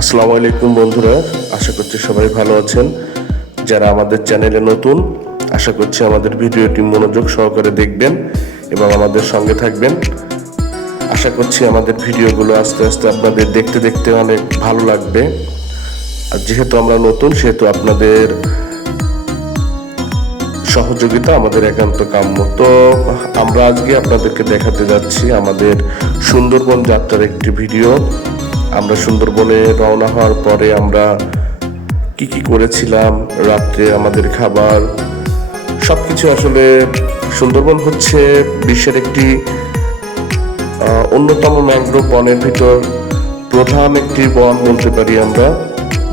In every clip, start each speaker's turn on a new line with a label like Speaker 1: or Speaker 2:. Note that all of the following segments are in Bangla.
Speaker 1: আসসালামু আলাইকুম বন্ধুরা, আশা করছি সবাই ভালো আছেন। যারা আমাদের চ্যানেলে নতুন, আশা করছি আমাদের ভিডিওটি মনোযোগ সহকারে দেখবেন এবং আমাদের সঙ্গে থাকবেন। আশা করছি আমাদের ভিডিওগুলো আস্তে আস্তে আপনাদের দেখতে দেখতে অনেক ভালো লাগবে। আর যেহেতু আমরা নতুন, সেহেতু আপনাদের সহযোগিতা আমাদের একান্ত কাম্য। তো আমরা আজকে আপনাদেরকে দেখাতে যাচ্ছি আমাদের সুন্দরবন যাত্রার একটি ভিডিও। আমরা সুন্দরবনে রওনা হওয়ার পরে আমরা কি কি করেছিলাম, রাত্রে আমাদের খাবার, সবকিছু আসলে সুন্দরবন হচ্ছে বিশ্বের একটি অন্যতম ম্যাংগ্রোভ বনের ভিতর প্রধান একটি বন বলতে পারি আমরা,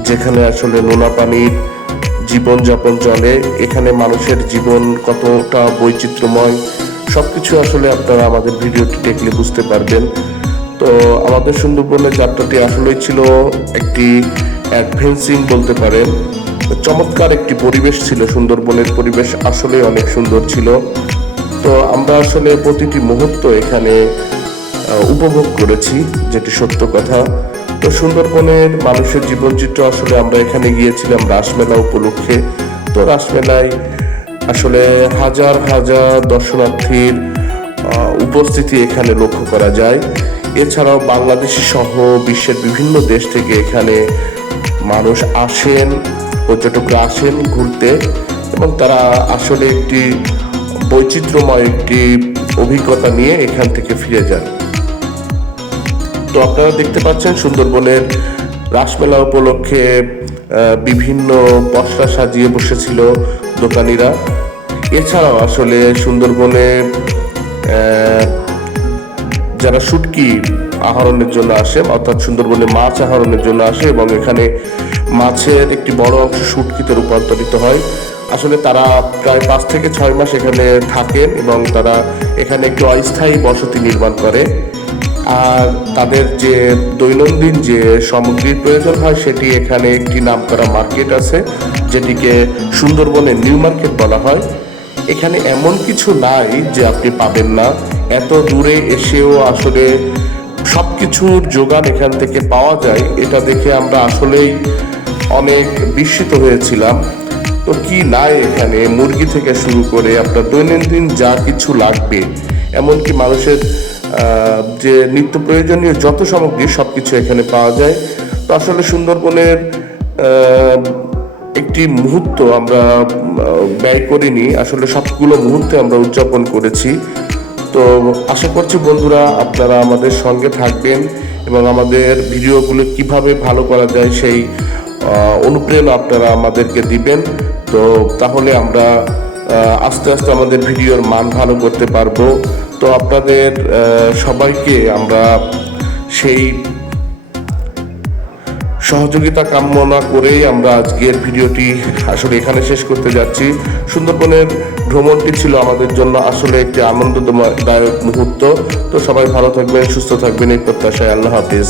Speaker 1: যেখানে আসলে নোনা পানির জীবনযাপন চলে। এখানে মানুষের জীবন কতটা বৈচিত্র্যময়, সবকিছু আসলে আপনারা আমাদের ভিডিওটি দেখলে বুঝতে পারবেন। তো আমাদের সুন্দরবনের যাত্রাটি আসলেই ছিল একটি অ্যাডভেন্সিং বলতে পারেন। চমৎকার একটি পরিবেশ ছিল, সুন্দরবনের পরিবেশ আসলে অনেক সুন্দর ছিল। তো আমরা আসলে প্রতিটি মুহূর্ত এখানে উপভোগ করেছি, যেটি সত্য কথা। তো সুন্দরবনের মানুষের জীবনচিত্র আসলে আমরা এখানে গিয়েছিলাম রাসমেলা উপলক্ষে। তো রাসমেলায় আসলে হাজার হাজার দর্শনার্থীর উপস্থিতি এখানে লক্ষ্য করা যায়। এছাড়াও বাংলাদেশ সহ বিশ্বের বিভিন্ন দেশ থেকে এখানে মানুষ আসেন, পর্যটকরা আসেন ঘুরতে এবং তারা আসলে একটি বৈচিত্র্যময় একটি অভিজ্ঞতা নিয়ে এখান থেকে ফিরে যান। তো আপনারা দেখতে পাচ্ছেন সুন্দরবনের রাসমেলা উপলক্ষে বিভিন্ন পসরা সাজিয়ে বসেছিল দোকানিরা। এছাড়াও আসলে সুন্দরবনে যারা শুটকি আহরণের জন্য আসে, অর্থাৎ সুন্দরবনে মাছ আহরণের জন্য আসে এবং এখানে মাছের একটি বড় অংশ শুটকিতে রূপান্তরিত হয়। আসলে তারা প্রায় পাঁচ থেকে ছয় মাস এখানে থাকেন এবং তারা এখানে একটি অস্থায়ী বসতি নির্মাণ করে। আর তাদের যে দৈনন্দিন যে সামগ্রীর প্রয়োজন হয়, সেটি এখানে একটি নামকরা মার্কেট আছে, যেটিকে সুন্দরবনের নিউ মার্কেট বলা হয়। এখানে এমন কিছু নাই যে আপনি পাবেন না। এত দূরে এসেও আসলে সব কিছুর যোগান এখান থেকে পাওয়া যায়। এটা দেখে আমরা আসলেই অনেক বিস্মিত হয়েছিলাম। তো কি নাই এখানে? মুরগি থেকে শুরু করে আপনার দৈনন্দিন যা কিছু লাগবে, এমনকি মানুষের যে নিত্য প্রয়োজনীয় যত সামগ্রী সব কিছু এখানে পাওয়া যায়। তো আসলে সুন্দরবনের একটি মুহূর্ত আমরা ব্যয় করিনি। আসলে সবগুলো মুহূর্তে আমরা উদযাপন করেছি। তো আশা করছি বন্ধুরা, আপনারা আমাদের সঙ্গে থাকবেন এবং আমাদের ভিডিওগুলো কীভাবে ভালো করা যায় সেই অনুপ্রেরণা আপনারা আমাদেরকে দিবেন। তো তাহলে আমরা আস্তে আস্তে আমাদের ভিডিওর মান ভালো করতে পারব। তো আপনাদের সবাইকে আমরা সেই সহযোগিতা কামনা করেই আমরা আজকের ভিডিওটি আসলে এখানে শেষ করতে যাচ্ছি। সুন্দরবনের ভ্রমণটি ছিল আমাদের জন্য আসলে একটি আনন্দদায়ক মুহূর্ত। তো সবাই ভালো থাকবেন, সুস্থ থাকবেন, এই প্রত্যাশায় আল্লাহ হাফিজ।